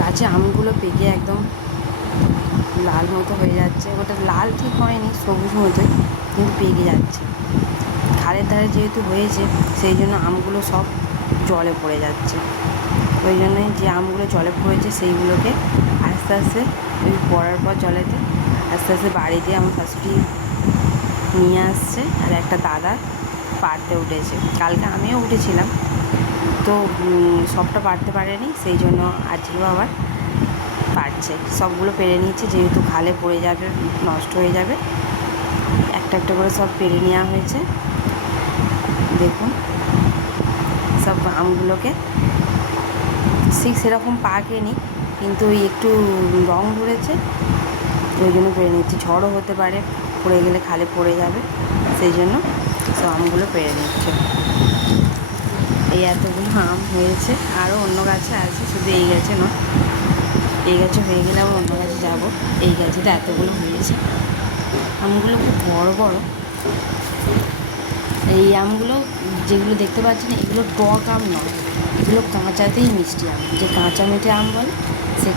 গাছে আমগুলো পেকে একদম লাল মতো হয়ে যাচ্ছে। ওটা লাল ঠিক হয়নি, সবুজ মতোই, কিন্তু পেকে যাচ্ছে। খালের ধারে যেহেতু হয়েছে সেই জন্য আমগুলো সব জলে পড়ে যাচ্ছে। ওই জন্যই যে আমগুলো জলে পড়েছে সেইগুলোকে আস্তে আস্তে ওই পড়ার পর জলেতে আস্তে আস্তে বাড়িতে আমার শাশুড়ি নিয়ে আসছে। আর একটা দাদা পাড়তে উঠেছে, কালকে আমিও উঠেছিলাম, তো সবটা পারতে পারেনি, সেই জন্য আজকেও আবার পারছে। সবগুলো পেরে নিচ্ছে, যেহেতু খালে পড়ে যাবে, নষ্ট হয়ে যাবে। একটা একটা করে সব পেরে নেওয়া হয়েছে। দেখুন সব আমগুলোকে ঠিক সেরকম পাকেনি, কিন্তু ওই একটু রং ধরেছে, ওই জন্য পেরে নিচ্ছে। ঝড়ও হতে পারে, পড়ে গেলে খালে পড়ে যাবে, সেই জন্য সব আমগুলো পেরে নিচ্ছে। এই এতগুলো আম হয়েছে, আরও অন্য গাছে আছে, শুধু এই গাছে নয়। এই গাছে হয়ে গেলে আবার অন্য গাছে যাবো। এই গাছে তো এতগুলো হয়েছে। আমগুলো খুব বড় বড়। এই আমগুলো যেগুলো দেখতে পাচ্ছেন, এগুলো টক আম নয়, এগুলো কাঁচাতেই মিষ্টি আম, যে কাঁচা মিঠে আম বলে, সে